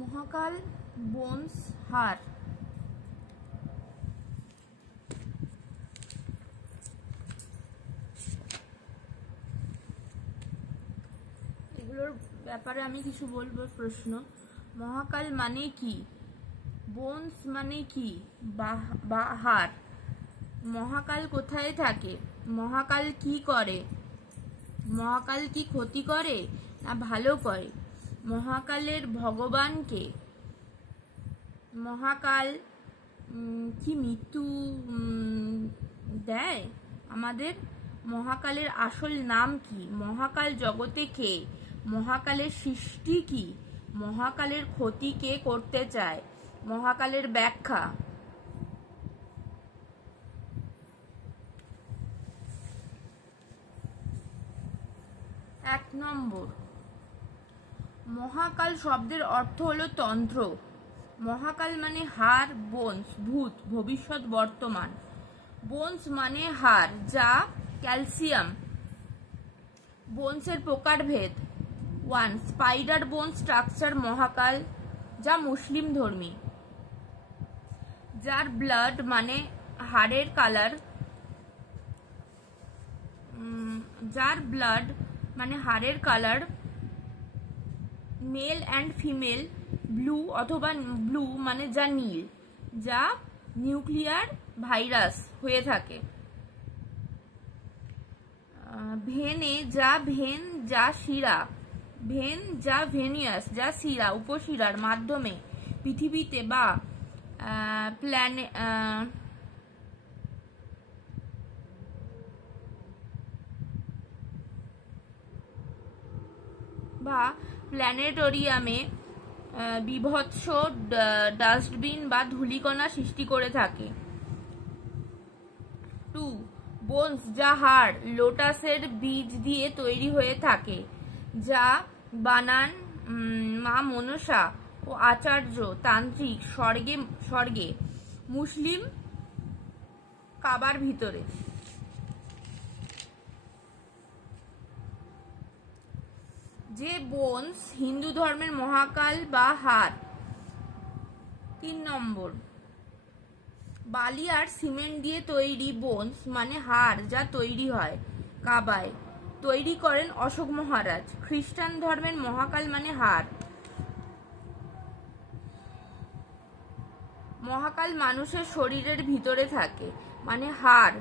মহাকাল, bones, হার। এগুলোর ব্যাপারে আমি কিছু বলবো। প্রশ্ন: মহাকাল মানে কি? বোনস মানে কি বা হার? মহাকাল কোথায় থাকে? মহাকাল কি করে? মহাকাল কি ক্ষতি করে না ভালো করে? মহাকালের ভগবান কে? মহাকাল কি মৃত্যু দেয় আমাদের? মহাকালের আসল নাম কি? মহাকাল জগতে কে? মহাকালের সৃষ্টি কি? মহাকালের ক্ষতি কে করতে চায়? মহাকালের ব্যাখ্যা। 1 নম্বর, মহাকাল শব্দের অর্থ হলো তন্ত্র। মহাকাল মানে হার, বোনস ভূত, ভবিষ্যৎ, বর্তমান। বোনস মানে হার, যা ক্যালসিয়াম। বোনসের প্রকারভেদ: 1. স্পাইডার বোন স্ট্রাকচার মহাকাল, যা মুসলিম ধর্মী। যার ব্লাড মানে হাড়ের কালার, যার ব্লাড মানে হাড়ের colour male and female blue অথবা ব্লু মানে যা নীল, যা নিউক্লিয়ার ভাইরাস হয়ে থাকে। ভেনে যা শিরা, ভেন যা ভেনিয়াস, যা শিরা উপশিরার মাধ্যমে পৃথিবীতে বা প্ল্যানেটোরিয়ামে বিভৎস ডাস্টবিন বা ধূলিকণা সৃষ্টি করে থাকে। 2. বোনস যা হাড় লোটাসের বীজ দিয়ে তৈরি হয়ে থাকে, যা বানান মা মনসা ও আচার্য তান্ত্রিক স্বর্গে মুসলিম কাবার ভিতরে। যে বোনস হিন্দু ধর্মের মহাকাল বা হার। 3 নম্বর, বালি আর সিমেন্ট দিয়ে তৈরি বোনস মানে হাড়, যা তৈরি হয় কাবায়, তৈরি করেন অশোক মহারাজ। খ্রিস্টান ধর্মের মহাকাল মানে হাড়। মহাকাল মানুষের শরীরের ভিতরে থাকে মানে হাড়,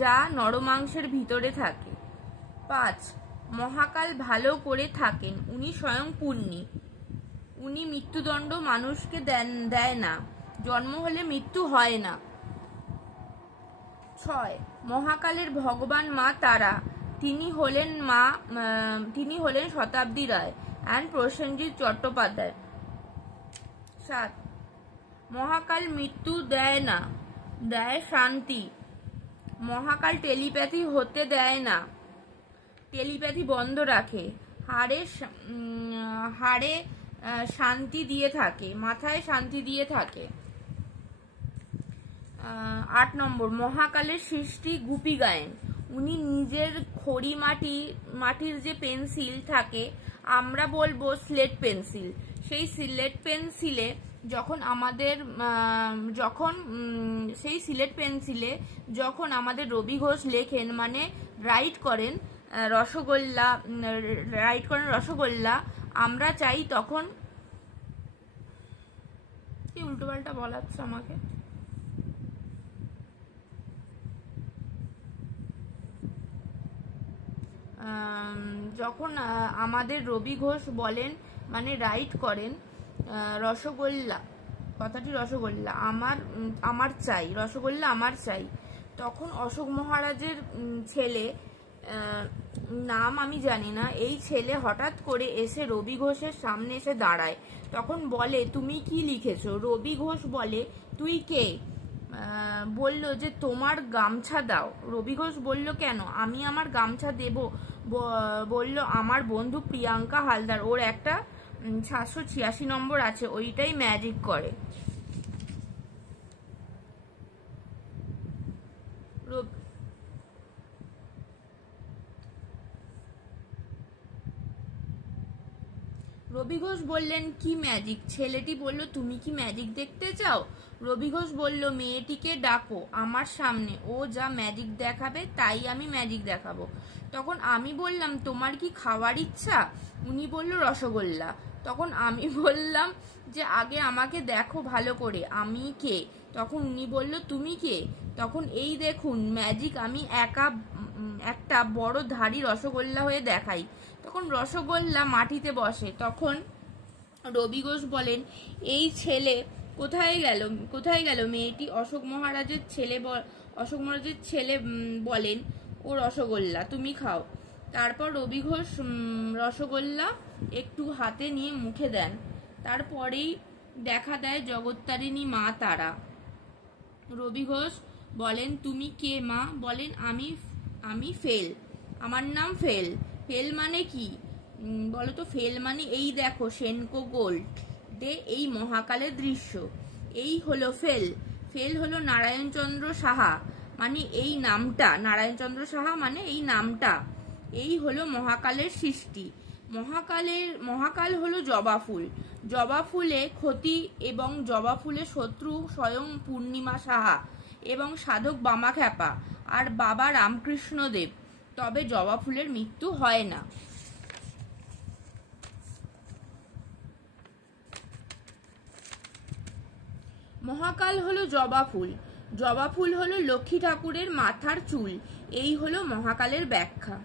যা নরমাংসের ভিতরে থাকে। 5. মহাকাল ভালো করে থাকেন, উনি স্বয়ং পুণ্যি। উনি মৃত্যুদণ্ড মানুষকে দেয় না, জন্ম হলে মৃত্যু হয় না। 6. মহাকালের ভগবান মা তারা, তিনি হলেন শতাব্দী রায় অ্যান্ড প্রসেনজিৎ চট্টোপাধ্যায়। 7. মহাকাল মৃত্যু দেয় না, দেয় শান্তি। মহাকাল টেলিপ্যাথি হতে দেয় না, টেলিপ্যাথি বন্ধ রাখে। হাড়ে শান্তি দিয়ে থাকে, মাথায় শান্তি দিয়ে থাকে। 8 নম্বর, মহাকালের সৃষ্টি গুপি গায়েন। উনি নিজের খড়ি মাটির যে পেন্সিল থাকে, আমরা বলবো স্লেট পেন্সিল, সেই স্লেট পেন্সিলে যখন আমাদের রবি ঘোষ লেখেন মানে রাইট করেন রসগোল্লা, আমরা চাই তখন কি উল্টোপাল্টা বলাচ্ছে আমাকে। যখন আমাদের রবি ঘোষ বলেন মানে রাইট করেন রসগোল্লা, কথাটি রসগোল্লা আমার চাই, রসগোল্লা আমার চাই, তখন অশোক মহারাজের ছেলে, নাম আমি জানি না, এই ছেলে হঠাৎ করে এসে রবি ঘোষের সামনে এসে দাঁড়ায়। তখন বলে, তুমি কি লিখেছো? রবি ঘোষ বলে, তুই কে? বলল যে তোমার গামছা দাও। রবি ঘোষ বলল, কেন? আমি আমার গামছা দেব? বলল, আমার বন্ধু প্রিয়াঙ্কা হালদার, ওর একটা 786 নম্বর আছে, ওইটাই ম্যাজিক করে। রবি ঘোষ বললেন, কি ম্যাজিক? ছেলেটি বলল, তুমি কি ম্যাজিক দেখতে চাও? রবি ঘোষ বলল, মেয়েটিকে ডাকো আমার সামনে, ও যা ম্যাজিক দেখাবে তাই আমি ম্যাজিক দেখাবো। তখন আমি বললাম, তোমার কি খাওয়ার ইচ্ছা? উনি বলল, রসগোল্লা। তখন আমি বললাম যে আগে আমাকে দেখো ভালো করে, আমি কে? তখন উনি বলল, তুমি কে? তখন এই দেখুন ম্যাজিক আমি একটা বড় ধাড়ি রসগোল্লা হয়ে দেখাই। তখন রসগোল্লা মাটিতে বসে। তখন রবি ঘোষ বলেন, এই ছেলে কোথায় গেল? মেয়েটি অশোক মহারাজের ছেলে বলেন, ও রসগোল্লা তুমি খাও। তারপর রবি ঘোষ রসগোল্লা একটু হাতে নিয়ে মুখে দেন। তারপরেই দেখা দেয় জগত্তারিণী মা তারা। রবি ঘোষ বলেন, তুমি কে মা? বলেন, আমি ফেল, আমার নাম ফেল। ফেল মানে কি বলো তো? ফেল মানে এই দেখো সেনকো গোল্ড দে, এই মহাকালের দৃশ্য, এই হলো ফেল। ফেল হলো নারায়ণচন্দ্র সাহা মানে এই নামটা, নারায়ণচন্দ্র সাহা মানে এই নামটা। এই হলো মহাকালের সৃষ্টি। মহাকাল হলো জবা ফুল, জবা ফুলে ক্ষতি এবং জবা ফুলের শত্রু স্বয়ং পূর্ণিমা সাহা এবং সাধক বামাখ্যাপা আর বাবা রামকৃষ্ণ দেব। তবে জবা ফুলের মৃত্যু হয় না। মহাকাল হলো জবা ফুল, জবা ফুল হলো লক্ষ্মী ঠাকুরের মাথার চুল। এই হলো মহাকালের ব্যাখ্যা।